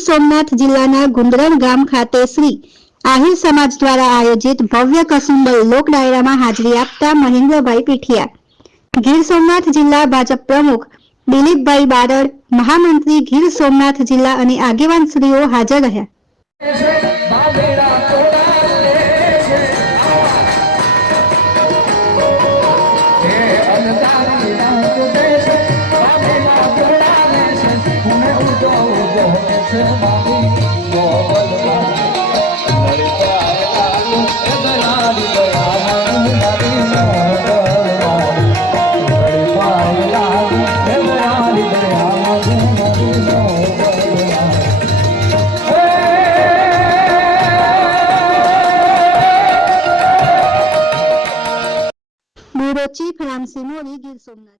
सोमनाथ जिल्लाना गुंदरण गाम खाते श्री आहिर समाज द्वारा आयोजित भव्य कसुंबल लोक डायरामां हाजरी आपता महेन्द्रभाई पीठिया, गीर सोमनाथ जिल्ला भाजप प्रमुख दिलीपभाई बारड़, महामंत्री गीर सोमनाथ जिल्ला अने आगेवानश्रीओ हाजर रह्या। ब्यूरो चीफ रामसिंह मोरी, गीर सोमनाथ।